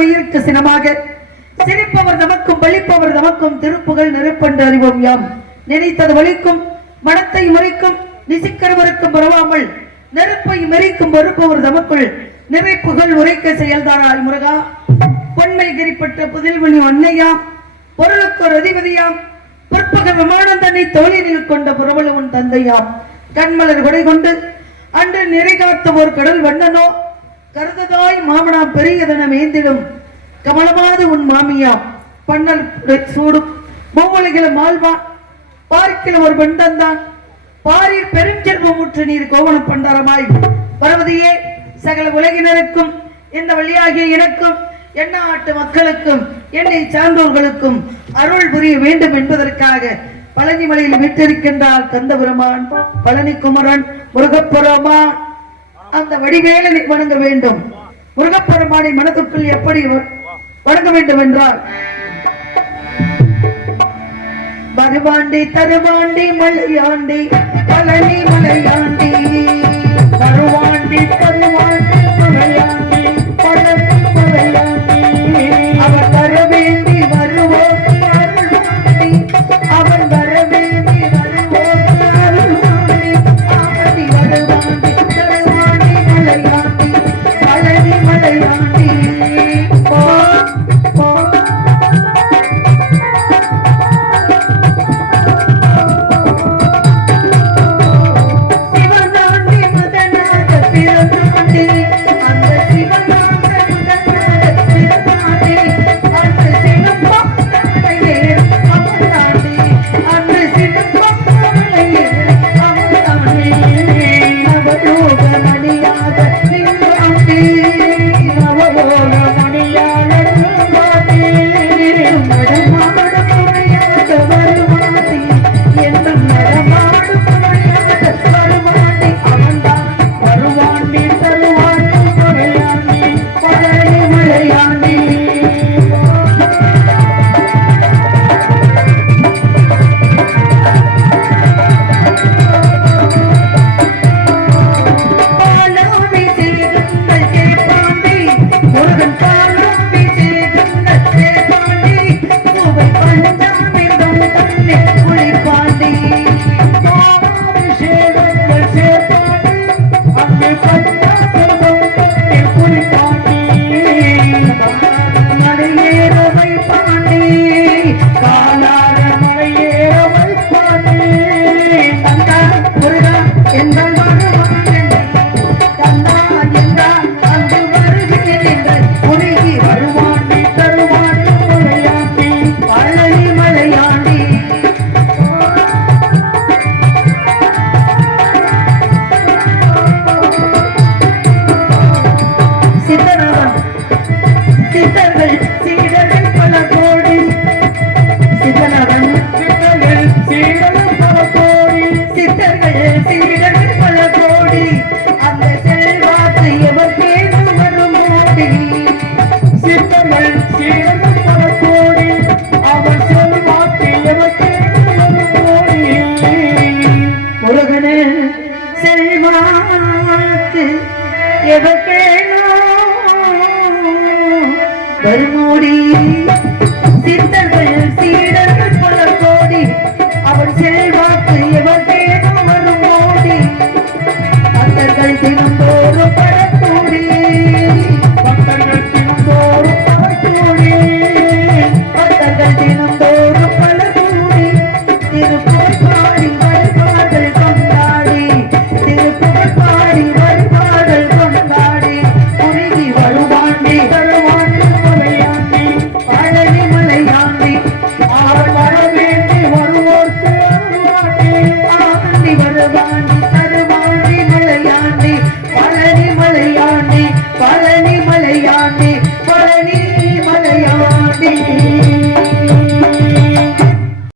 உயிருக்கு சினமாக. சிரிப்பவர் நமக்கும் பழிப்பவர் நமக்கும் திருப்புகள் நெருப்பென்று அறிவோம் யாம். நினைத்தது வலிக்கும் மனத்தை முறைக்கும் நிசிக்கிறவருக்கும் பரவாமல் நெருப்பை மெரிக்கும் மறுப்பவர் தமக்குள் நிறைப்புகள் உரைக்க செயல்தாராய் முருகா. பொன்மை கிரிப்பட்ட புதில்மணி அன்னையாம். பொருளுக்கு ஒரு அதிபதியாம். பிற்பக விமானம் தன்னை தோழினில் கொண்ட புறவளவன் தந்தையாம். கண்மலர் கொடை கொண்டு அன்று நிறை காத்த ஒரு கடல் வண்ணனோ கருததாய் மாமனா பெரியதன மேந்திடும் கமலமாது உன் மாமியாம். பண்ணல் சூடும். மூவலைகளை மால்வான் பார்க்கில ஒரு பெண்தான் பாரில் பெருஞ்செல்வம் முற்று நீர் கோவண பண்டாரமாய். பரவதியே சகல உலகினருக்கும் இந்த வழியாகிய எனக்கும் என்ன ஆட்டு மக்களுக்கும் என்னை சார்ந்தோர்களுக்கும் அருள் புரிய வேண்டும் என்பதற்காக பழனி மலையில் விட்டிருக்கின்றார் கந்தபெருமான் பழனி குமரன் முருகப்பெருமான். அந்த வடிவேலனை வணங்க வேண்டும். முருகப்பெருமானை மனதுக்குள் எப்படி வணங்க வேண்டும் என்றால் வருவாண்டி தருவாண்டி மலையாண்டி பழனி மலை எவர்க்கேனோ வருமோடி சித்தர்கள்